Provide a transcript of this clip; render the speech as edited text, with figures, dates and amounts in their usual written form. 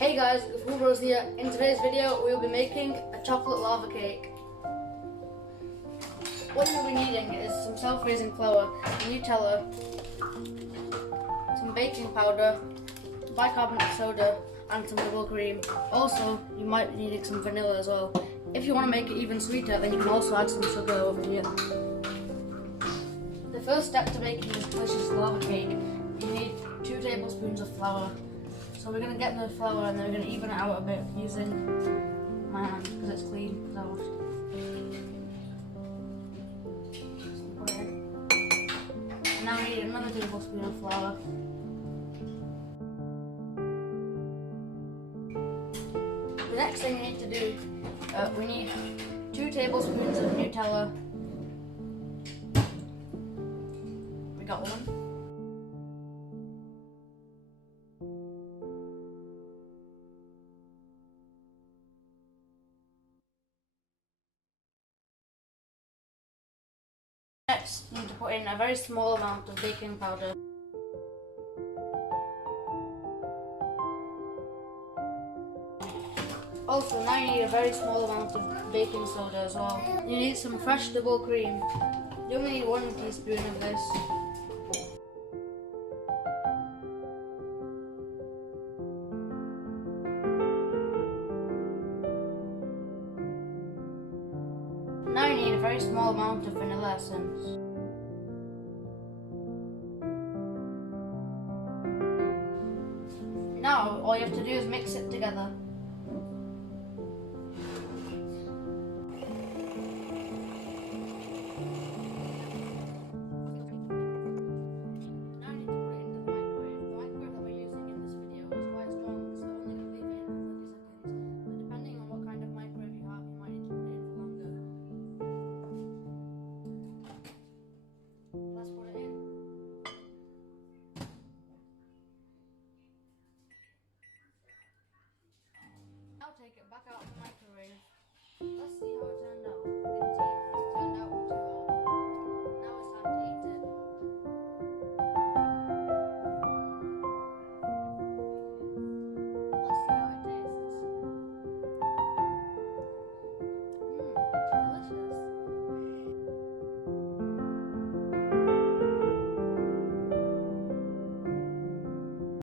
Hey guys, Ghafoor Bros here. In today's video, we will be making a chocolate lava cake. What you'll be needing is some self-raising flour, Nutella, some baking powder, bicarbonate soda, and some double cream. Also, you might be needing some vanilla as well. If you want to make it even sweeter, then you can also add some sugar over here. The first step to making this delicious lava cake, you need 2 tablespoons of flour. So we're going to get the flour and then we're going to even it out a bit using my hand because it's clean. And now we need another tablespoon of flour. The next thing we need to do, we need 2 tablespoons of Nutella. We got one. Next, you need to put in a very small amount of baking powder. Also, now you need a very small amount of baking soda as well. You need some fresh double cream. You only need 1 teaspoon of this. Now you need a very small amount of vanilla essence. Now all you have to do is mix it together.